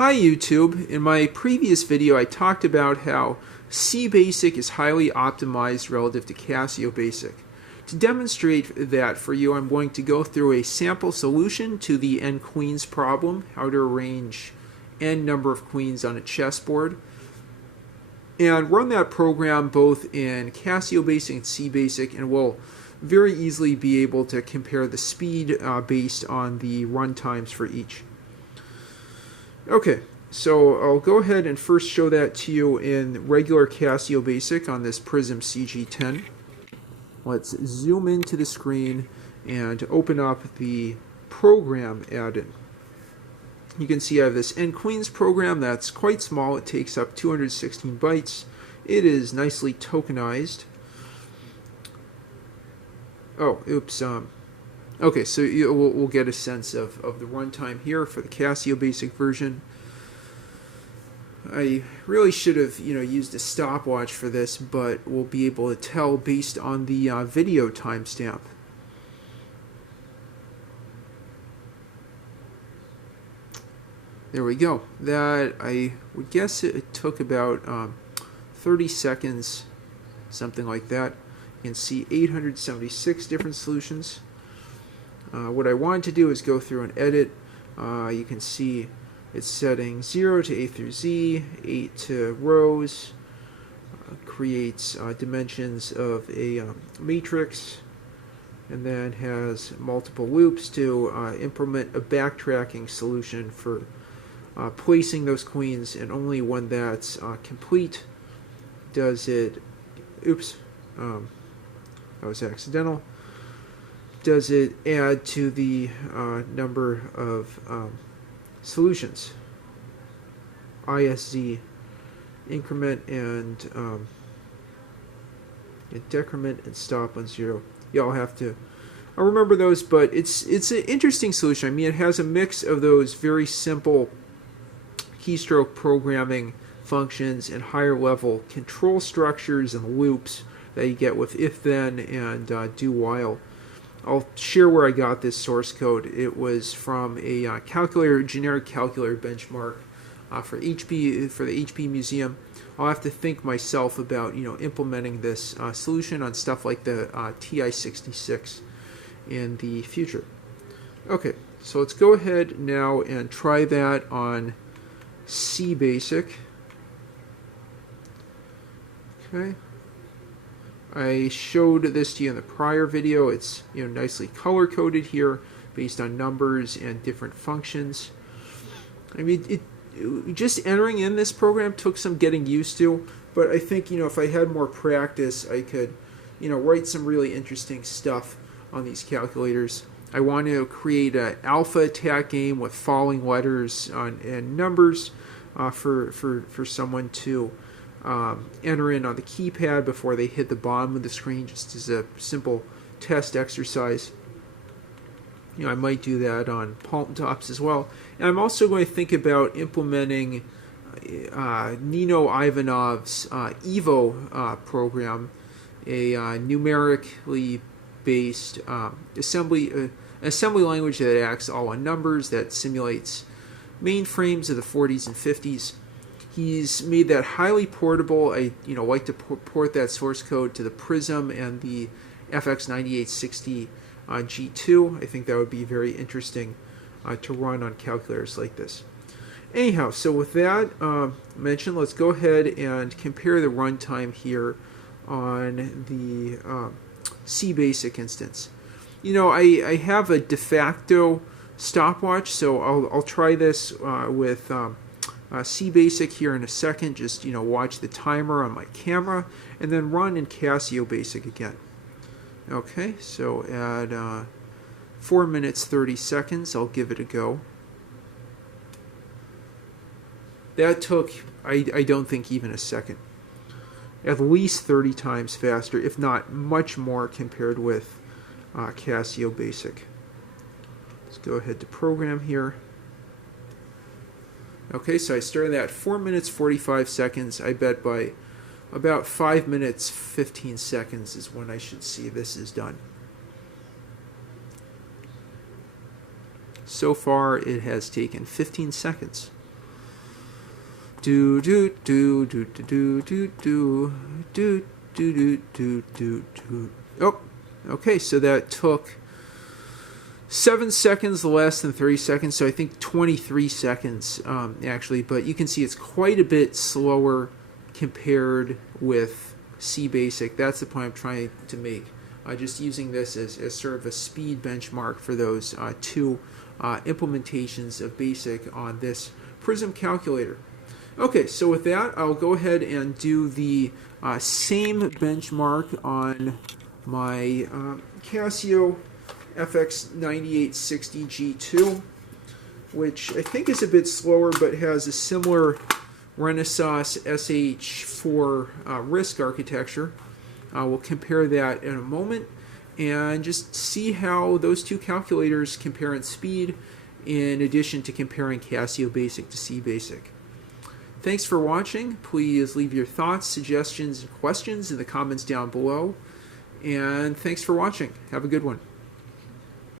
Hi YouTube. In my previous video I talked about how C.Basic is highly optimized relative to Casio Basic. To demonstrate that for you, I'm going to go through a sample solution to the n queens problem, how to arrange n number of queens on a chessboard, and run that program both in Casio Basic and C.Basic, and we'll very easily be able to compare the speed based on the run times for each. Okay, so I'll go ahead and first show that to you in regular Casio Basic on this Prizm CG10. Let's zoom into the screen and open up the program add-in. You can see I have this n queens program that's quite small. It takes up 216 bytes. It is nicely tokenized. Oh, oops. Okay, so we'll get a sense of the runtime here for the Casio Basic version. I really should have used a stopwatch for this, but we'll be able to tell based on the video timestamp. There we go. That, I would guess it took about 30 seconds, something like that. You can see 876 different solutions. What I wanted to do is go through and edit. You can see it's setting 0 to A through Z, 8 to rows, creates dimensions of a matrix, and then has multiple loops to implement a backtracking solution for placing those queens, and only when that's complete does it, oops, that was accidental, does it add to the number of solutions. ISZ, increment and decrement and stop on 0. Y'all have to remember those, but it's an interesting solution. I mean, it has a mix of those very simple keystroke programming functions and higher level control structures and loops that you get with if then and do while. I'll share where I got this source code. It was from a calculator, generic calculator benchmark for the HP Museum. I'll have to think myself about implementing this solution on stuff like the TI-66 in the future. Okay, so let's go ahead now and try that on C.Basic. Okay. I showed this to you in the prior video. It's nicely color coded here based on numbers and different functions. I mean, just entering in this program took some getting used to, but I think if I had more practice, I could write some really interesting stuff on these calculators. I want to create an alpha attack game with falling letters and numbers for someone to enter in on the keypad before they hit the bottom of the screen, just as a simple test exercise. I might do that on palm tops as well. And I'm also going to think about implementing Nino Ivanov's Evo program, a numerically based assembly language that acts all on numbers, that simulates mainframes of the 40s and 50s. He's made that highly portable. I like to port that source code to the Prizm and the fx-CG10 G2. I think that would be very interesting to run on calculators like this. Anyhow, so with that mentioned, let's go ahead and compare the runtime here on the C.Basic instance. I have a de facto stopwatch, so I'll try this with C.Basic here in a second. Just watch the timer on my camera and then run in Casio Basic again. Okay, so at 4 minutes 30 seconds, I'll give it a go. That took, I don't think, even a second. At least 30 times faster, if not much more, compared with Casio Basic. Let's go ahead to program here. Okay, so I started at 4 minutes 45 seconds. I bet by about 5 minutes 15 seconds is when I should see this is done. So far it has taken 15 seconds. Do do do do do do do do do do do do do. Oh, okay. So that took 7 seconds, less than 30 seconds. So I think 23 seconds actually. But you can see it's quite a bit slower compared with C.Basic. That's the point I'm trying to make. Just using this as sort of a speed benchmark for those two implementations of BASIC on this Prizm calculator. Okay, so with that, I'll go ahead and do the same benchmark on my Casio fx-CG10, which I think is a bit slower but has a similar Renaissance SH4 RISC architecture. We'll compare that in a moment and just see how those two calculators compare in speed in addition to comparing Casio Basic to C.Basic. Thanks for watching. Please leave your thoughts, suggestions, and questions in the comments down below. And thanks for watching. Have a good one.